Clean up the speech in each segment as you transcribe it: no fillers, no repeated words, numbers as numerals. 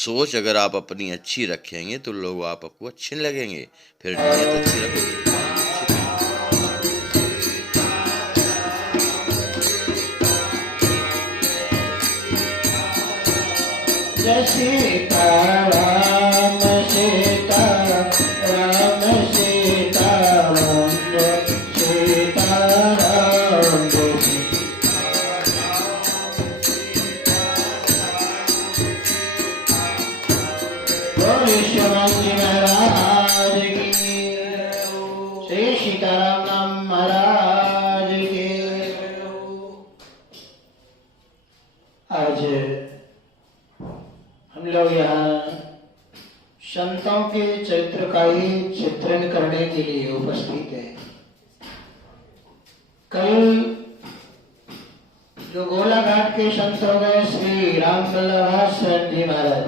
सोच अगर आप अपनी अच्छी रखेंगे तो लोग आपको अच्छे लगेंगे, फिर नीयत अच्छी रखोगे तो लोग अच्छे लगेंगे। जय सीताराम सीताराम सीताराम सीताराम बोले शिवाजी महाराज की, श्री सीताराम नाम महाराज की। आज हम लोग यहाँ संतों के चरित्र का ही चित्रण करने के लिए उपस्थित है। कल जो गोलाघाट के संत हो गए श्री रामवल्लभ शरण जी महाराज,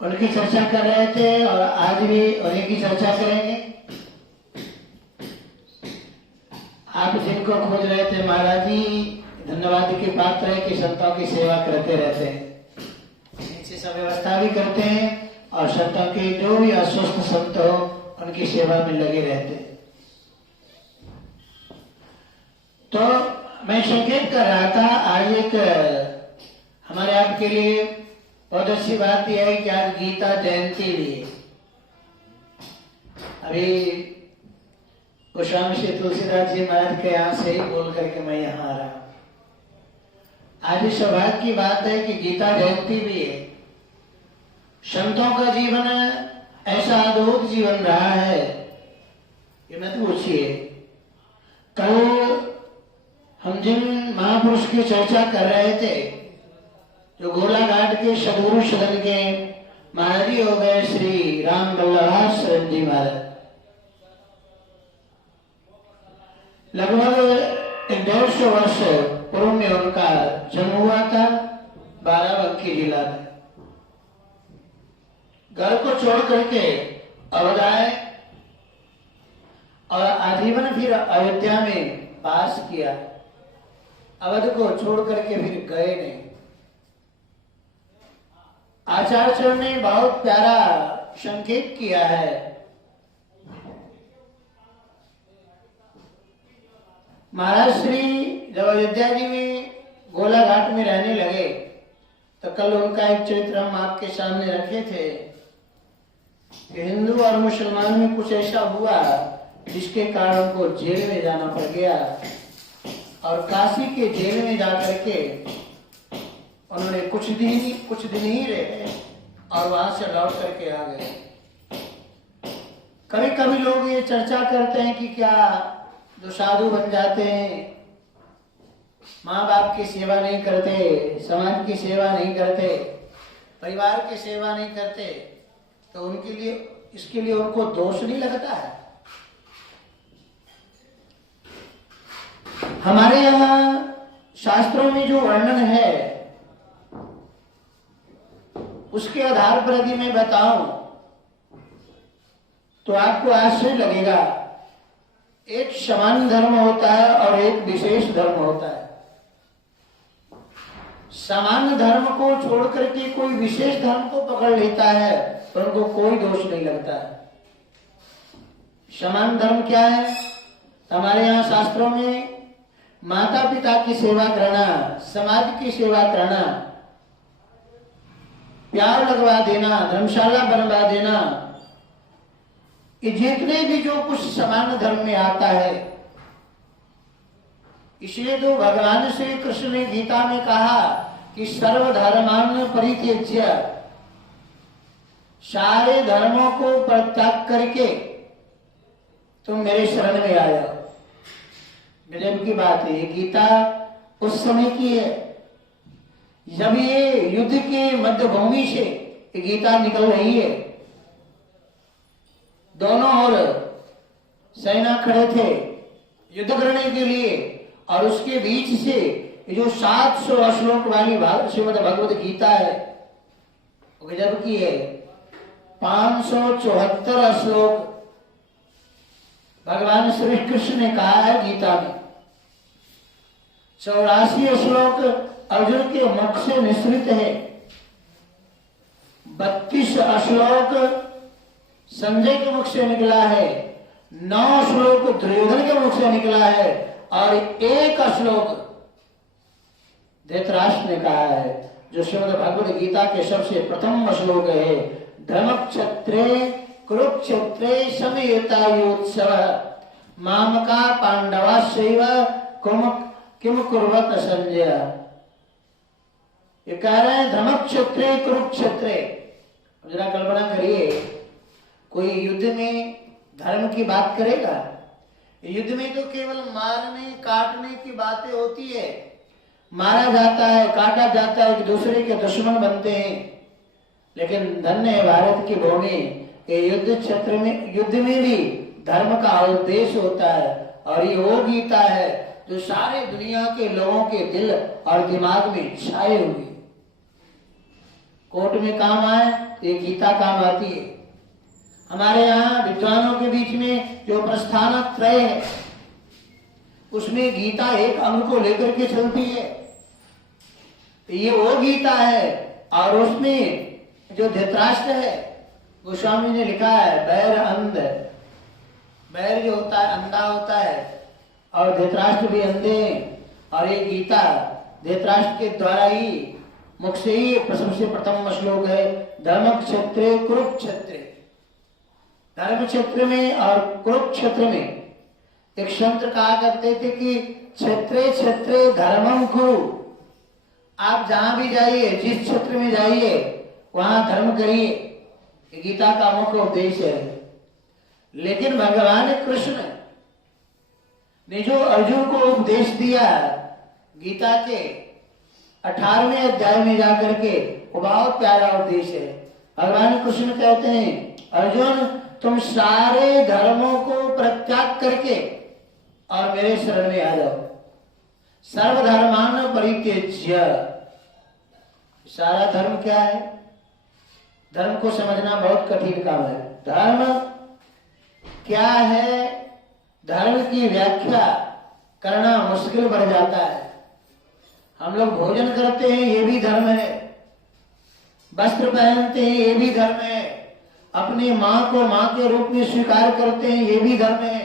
उनकी चर्चा कर रहे थे और आज भी उन्हीं की चर्चा करेंगे। आप जिनको खोज रहे थे महाराज जी, धन्यवाद के पात्र है कि संतों की सेवा करते रहते हैं, इनसे सब व्यवस्था भी करते हैं और संतों के जो भी अस्वस्थ संत हो उनकी सेवा में लगे रहते हैं। तो मैं संकेत कर रहा था, आज एक हमारे आपके लिए बहुत अच्छी बात यह है कि आज गीता जयंती भी है। अभी गोस्वामी श्री तुलसीदास जी महाराज के यहाँ से ही बोल करके मैं यहाँ आ रहा हूँ। आज इस सौभाग्य की बात है कि गीता जयंती भी है। संतों का जीवन ऐसा अद्भुत जीवन रहा है, ये मत पूछिए। कल हम जिन महापुरुष की चर्चा कर रहे थे, जो गोलाघाट के सदगुरु सदन के महाराज जी हो गए श्री रामवल्लभ शरण जी महाराज, लगभग 150 वर्ष पूर्व में उनका जन्म हुआ था बाराबंकी जिला में। घर को छोड़ करके अवध आए और आजीवन फिर अयोध्या में वास किया। अवध को छोड़ करके फिर गए नहीं। आचार्य ने बहुत प्यारा संकेत किया है। महाराज श्री जब अयोध्या जी में गोलाघाट में रहने लगे तो कल उनका एक चरित्र हम आपके सामने रखे थे कि हिंदू और मुसलमान में कुछ ऐसा हुआ जिसके कारण उनको जेल में जाना पड़ गया और काशी के जेल में जाकर के उन्होंने कुछ दिन ही रहे और वहां से लौट करके आ गए। कभी कभी लोग ये चर्चा करते हैं कि क्या जो साधु बन जाते हैं, माँ बाप की सेवा नहीं करते, समाज की सेवा नहीं करते, परिवार की सेवा नहीं करते, तो उनके लिए इसके लिए उनको दोष नहीं लगता है। हमारे यहाँ शास्त्रों में जो वर्णन है उसके आधार पर यदि मैं बताऊं तो आपको आश्चर्य लगेगा। एक समान धर्म होता है और एक विशेष धर्म होता है। समान धर्म को छोड़ करके कोई विशेष धर्म को पकड़ लेता है तो उनको कोई दोष नहीं लगता है। समान धर्म क्या है? हमारे यहाँ शास्त्रों में माता पिता की सेवा करना, समाज की सेवा करना, प्यार लगवा देना, धर्मशाला बनवा देना, ये जितने भी जो कुछ समान धर्म में आता है। इसलिए तो भगवान श्री कृष्ण ने गीता में कहा कि सर्वधर्मान परित्यज्य, सारे धर्मों को परित्याग करके तुम मेरे शरण में आ जाओ। गजब की बात है। ये गीता उस समय की है जब ये युद्ध के मध्य भूमि से ये गीता निकल रही है। दोनों ओर सेना खड़े थे युद्ध करने के लिए और उसके बीच से ये जो 700 श्लोक वाली श्रीमद् भगवद गीता है वो गजब की है। 574 श्लोक भगवान श्री कृष्ण ने कहा है गीता में। 84 श्लोक अर्जुन के मुख से निसृत है। 32 श्लोक संजय के मुख से निकला है, 9 श्लोक दुर्योधन के मुख से निकला है और 1 श्लोक धृतराष्ट्र ने कहा है, जो श्रीमद् भगवद गीता के सबसे प्रथम श्लोक है। धर्मक्षेत्रे कुरुक्षेत्रे समयुतायोत्सव मामका पांडवाश्चैव किम कुर्वत संजय। ये कह रहे हैं धर्मक्षेत्रे कुरुक्षेत्रे। जरा कल्पना करिए, कोई युद्ध में धर्म की बात करेगा? युद्ध में तो केवल मारने काटने की बातें होती है, मारा जाता है, काटा जाता है, एक दूसरे के दुश्मन बनते हैं। लेकिन धन्य है भारत की भूमि, ये युद्ध क्षेत्र में, युद्ध में भी धर्म का उद्देश्य होता है। और ये वो गीता है जो सारे दुनिया के लोगों के दिल और दिमाग में छाए हुए। कोर्ट में काम आए तो ये गीता काम आती है। हमारे यहाँ विद्वानों के बीच में जो प्रस्थान त्रय है, उसमें गीता एक अंग को लेकर के चलती है। ये वो गीता है। और उसमें जो धृतराष्ट्र है, गोस्वामी ने लिखा है बैर अंध, बैर जो होता है अंधा होता है और धृतराष्ट्र भी अंधे हैं। और ये गीता धृतराष्ट्र के द्वारा ही मुख से ही सबसे प्रथम श्लोक है। धर्म क्षेत्रे कुरुक्षेत्रे, धर्म क्षेत्र में और कुरुक्षेत्र में एक संत कहा करते थे कि क्षेत्रे क्षेत्रे धर्मम कुरु। आप जहां भी जाइए, जिस क्षेत्र में जाइए, वहां धर्म करिए, गीता का मुख्य उद्देश्य है। लेकिन भगवान कृष्ण ने जो अर्जुन को उपदेश दिया गीता के 18वें अध्याय में जाकर के, वो बहुत प्यारा उपदेश है। भगवान कृष्ण कहते हैं, अर्जुन तुम सारे धर्मों को परित्याग करके और मेरे शरण में आ जाओ। सर्वधर्मान परित्यज्य। सारा धर्म क्या है? धर्म को समझना बहुत कठिन काम है। धर्म क्या है, धर्म की व्याख्या करना मुश्किल बढ़ जाता है। हम लोग भोजन करते हैं, ये भी धर्म है। वस्त्र पहनते हैं, ये भी धर्म है। अपनी माँ को माँ के रूप में स्वीकार करते हैं, ये भी धर्म है।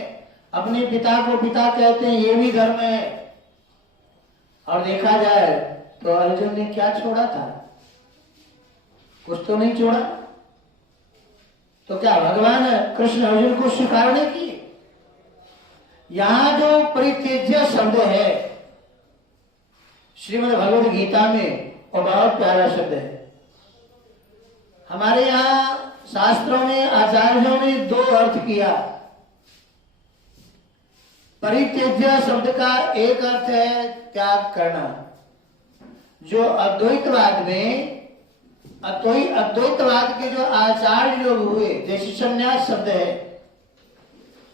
अपने पिता को पिता कहते हैं, ये भी धर्म है। और देखा जाए तो अर्जुन ने क्या छोड़ा था? कुछ तो नहीं छोड़ा। तो क्या भगवान कृष्ण अर्जुन को स्वीकार नहीं किए? यहां जो परित्यज्य शब्द है श्रीमद् भगवद गीता में, वो बहुत प्यारा शब्द है। हमारे यहाँ शास्त्रों में आचार्यों ने 2 अर्थ किया। परित्यज्य शब्द का एक अर्थ है त्याग करना। जो अद्वैतवाद में, अद्वैतवाद के जो आचार्य लोग हुए, जैसे संन्यास शब्द है,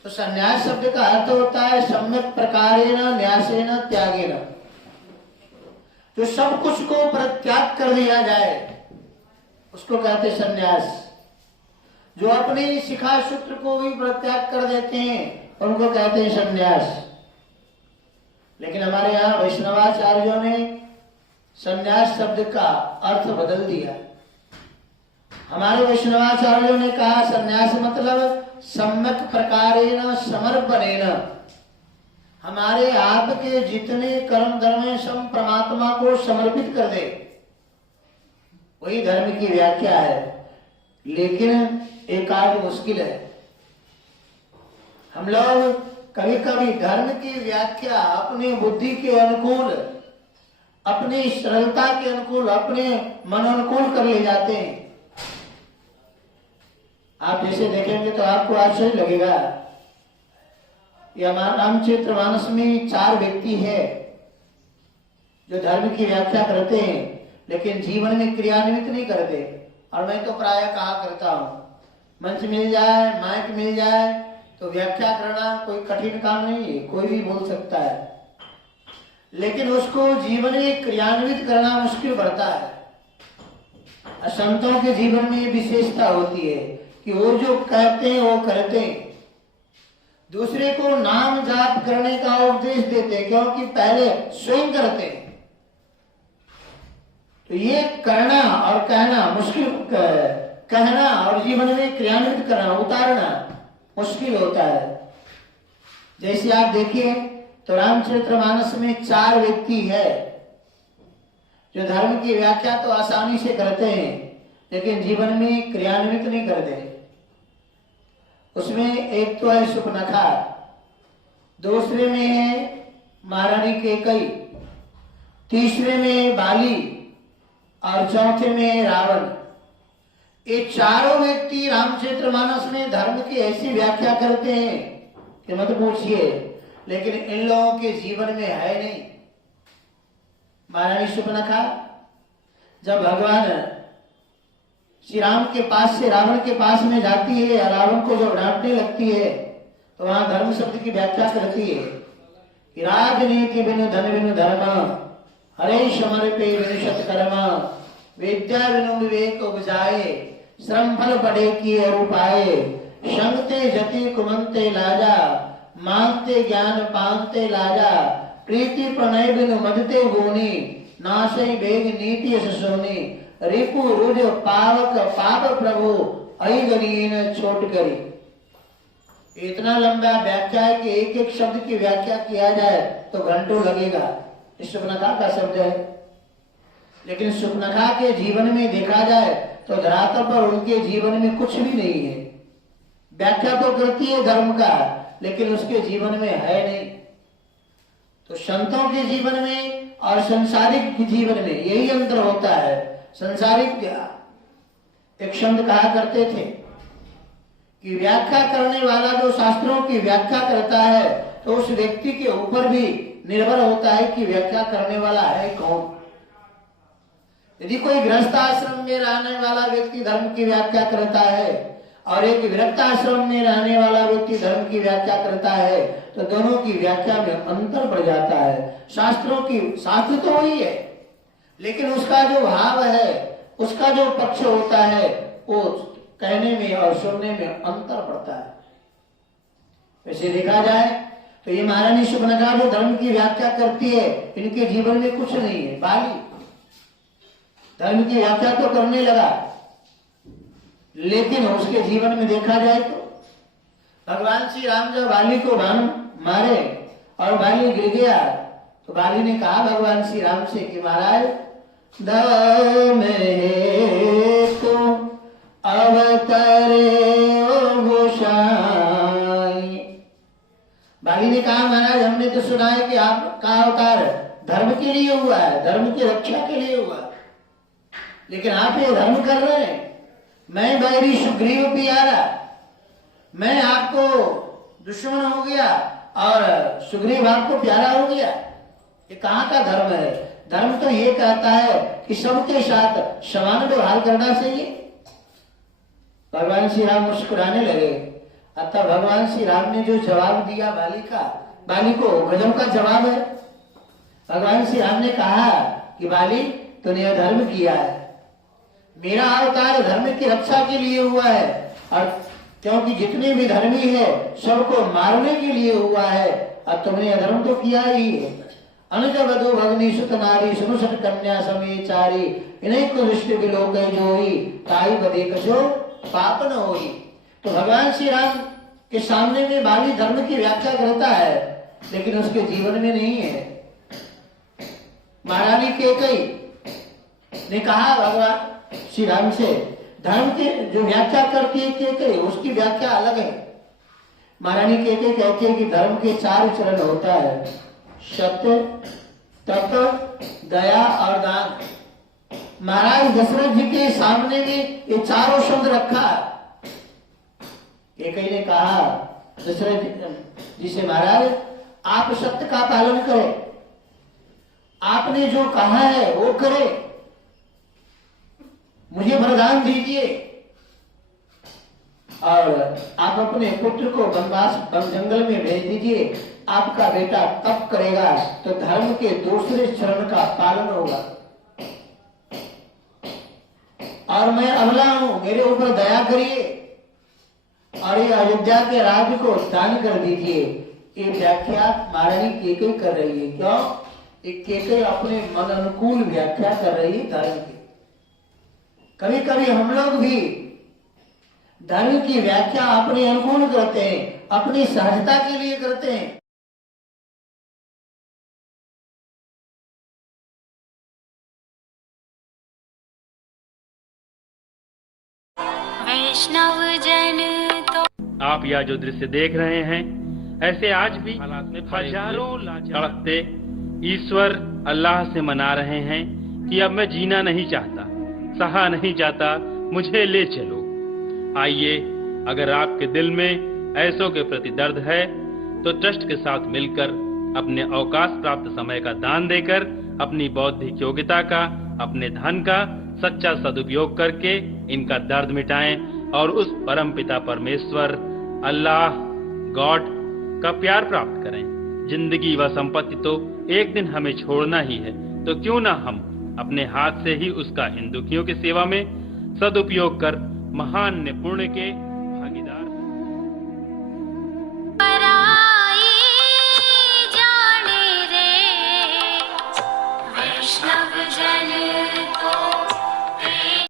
तो संन्यास शब्द का अर्थ होता है सम्यक प्रकारेण न्यासेन त्यागेन। जो सब कुछ को परित्याग कर दिया जाए उसको कहते संन्यास। जो अपने शिखा सूत्र को भी परित्याग कर देते हैं उनको कहते हैं संन्यास। लेकिन हमारे यहाँ वैष्णवाचार्यों ने संन्यास शब्द का अर्थ बदल दिया। हमारे वैष्णवाचार्यों ने कहा संन्यास मतलब सम्यक प्रकारेण समर्पणेन। हमारे आपके जितने कर्म धर्म हैं सब परमात्मा को समर्पित कर दे, वही धर्म की व्याख्या है। लेकिन एक आध मुश्किल है। हम लोग कभी कभी धर्म की व्याख्या अपनी बुद्धि के अनुकूल, अपनी सरलता के अनुकूल, अपने मनोनुकूल कर ले जाते हैं। आप जैसे देखेंगे तो आपको आश्चर्य लगेगा। ये हमारा रामचरित्र मानस में 4 व्यक्ति है जो धर्म की व्याख्या करते हैं, लेकिन जीवन में क्रियान्वित नहीं करते। और मैं तो प्राय कहा करता हूं, मंच मिल जाए, माइक मिल जाए तो व्याख्या करना कोई कठिन काम नहीं है, कोई भी बोल सकता है। लेकिन उसको जीवन में क्रियान्वित करना मुश्किल पड़ता है। संतों के जीवन में विशेषता होती है कि वो जो कहते हैं वो करते हैं। दूसरे को नाम जाप करने का उपदेश देते हैं, क्योंकि पहले स्वयं करते हैं। तो ये करना और कहना मुश्किल, कहना और जीवन में क्रियान्वित करना, उतारना मुश्किल होता है। जैसे आप देखिए तो रामचरितमानस में 4 व्यक्ति है जो धर्म की व्याख्या तो आसानी से करते हैं लेकिन जीवन में क्रियान्वित नहीं करते। उसमें एक तो है सुपनखा, दूसरे में है महारानी कैकेयी, तीसरे में बाली और चौथे में रावण। ये चारों व्यक्ति रामचरितमानस में धर्म की ऐसी व्याख्या करते हैं कि मत पूछिए, लेकिन इन लोगों के जीवन में है नहीं। महारानी सुपनखा जब भगवान श्री राम के पास से रावण के पास में जाती है, रावण को जब डांटने लगती है तो वहां धर्म शब्द की व्याख्या करती है कि राजनीति बिनु धन बिनु धर्म, हरे समर पे बिनु सत्कर्म, विद्या बिनु विवेक उपजाए, श्रम फल बड़े किए रूपाए, संगते जति कुमंते लाजा, मांगते ज्ञान पांगते लाजा, प्रीति प्रणय बिनु मदते गोनी, नाशई बेग नीति यश सोनी, रिपु रुज पावक पाप प्रभु अगरीन छोट करी। इतना लंबा व्याख्या है कि एक एक शब्द की व्याख्या किया जाए तो घंटों लगेगा। इस सुपनखा का शब्द है, लेकिन सुपनखा के जीवन में देखा जाए तो धरातल पर उनके जीवन में कुछ भी नहीं है। व्याख्या तो करती है धर्म का लेकिन उसके जीवन में है नहीं। तो संतों के जीवन में और संसारिक जीवन में यही अंतर होता है। संसारिक एक संत कहा करते थे कि व्याख्या करने वाला जो शास्त्रों की व्याख्या करता है तो उस व्यक्ति के ऊपर भी निर्भर होता है कि व्याख्या करने वाला है कौन। यदि कोई गृहस्थ आश्रम में रहने वाला व्यक्ति धर्म की व्याख्या करता है और एक विरक्त आश्रम में रहने वाला व्यक्ति धर्म की व्याख्या करता है तो दोनों की व्याख्या में अंतर बढ़ जाता है। शास्त्र तो वही है लेकिन उसका जो भाव है, उसका जो पक्ष होता है वो कहने में और सुनने में अंतर पड़ता है। वैसे देखा जाए तो ये महारानी सुपनखा जो धर्म की व्याख्या करती है इनके जीवन में कुछ नहीं है। बाली धर्म की व्याख्या तो करने लगा लेकिन उसके जीवन में देखा जाए तो भगवान श्री राम जब बाली को बाण मारे और बाली गिर गया तो बाली ने कहा भगवान श्री राम से कि महाराज धर्म हेतु अवतरे गोसाई। बाली ने कहा महाराज हमने तो सुना है कि आपका अवतार धर्म के लिए हुआ है, धर्म की रक्षा के लिए हुआ, लेकिन आप ये धर्म कर रहे हैं। मैं बैरी सुग्रीव प्यारा, मैं आपको दुश्मन हो गया और सुग्रीव आपको प्यारा हो गया। ये कहाँ का धर्म है? धर्म तो ये कहता है कि सबके साथ समान व्यवहार करना चाहिए। भगवान श्री राम मुस्कुराने लगे। अतः भगवान श्री राम ने जो जवाब दिया बाली को गजब का जवाब है। भगवान श्री राम ने कहा कि बाली तूने अधर्म किया है, मेरा अवतार धर्म की रक्षा के लिए हुआ है और क्योंकि जितने भी धर्मी है सबको मारने के लिए हुआ है और तुमने अधर्म तो किया ही है। अनुज वधु भगनी सुत नारी सुनुसट कन्या समेचारी, इन्हीं को दृष्टि विलोक जोई, ताई बदे कछो पाप न होई। तो भगवान श्री राम के सामने में बाली धर्म की व्याख्या करता है लेकिन उसके जीवन में नहीं है। महारानी कैकेयी ने कहा भगवान श्री राम से धर्म की जो व्याख्या करती है कैकेयी उसकी व्याख्या अलग है। महारानी कैकेयी कहती है कि धर्म के 4 चरण होता है, सत्य, तप, दया और दान। महाराज दशरथ जी के सामने में ये चारों शब्द रखा। कैकेयी ने कहा दशरथ जी से महाराज आप सत्य का पालन करें, आपने जो कहा है वो करें, मुझे वरदान दीजिए और आप अपने पुत्र को वनवास जंगल में भेज दीजिए। आपका बेटा तप करेगा तो धर्म के दूसरे चरण का पालन होगा और मैं अबला हूं, मेरे ऊपर दया करिए और ये अयोध्या के राज्य को दान कर दीजिए। ये व्याख्या महारानी कैकेयी कर रही है। क्यों? एक अपने मन अनुकूल व्याख्या कर रही है धर्म की। कभी कभी हम लोग भी धर्म की व्याख्या अपने अनुकूल करते हैं, अपनी सहजता के लिए करते हैं। वैष्णव जन तो आप यह जो दृश्य देख रहे हैं, ऐसे आज भी हजारों तड़पते ईश्वर अल्लाह से मना रहे हैं कि अब मैं जीना नहीं चाहता, सहा नहीं जाता, मुझे ले चलो। आइए, अगर आपके दिल में ऐसों के प्रति दर्द है तो ट्रस्ट के साथ मिलकर अपने अवकाश प्राप्त समय का दान देकर अपनी बौद्धिक योग्यता का, अपने धन का सच्चा सदुपयोग करके इनका दर्द मिटाएं और उस परम पिता परमेश्वर अल्लाह गॉड का प्यार प्राप्त करें। जिंदगी व संपत्ति तो एक दिन हमें छोड़ना ही है, तो क्यों ना हम अपने हाथ से ही उसका इन दुखियों की सेवा में सदुपयोग कर महान पुण्य के भागीदार पराई जाने रे वैष्णव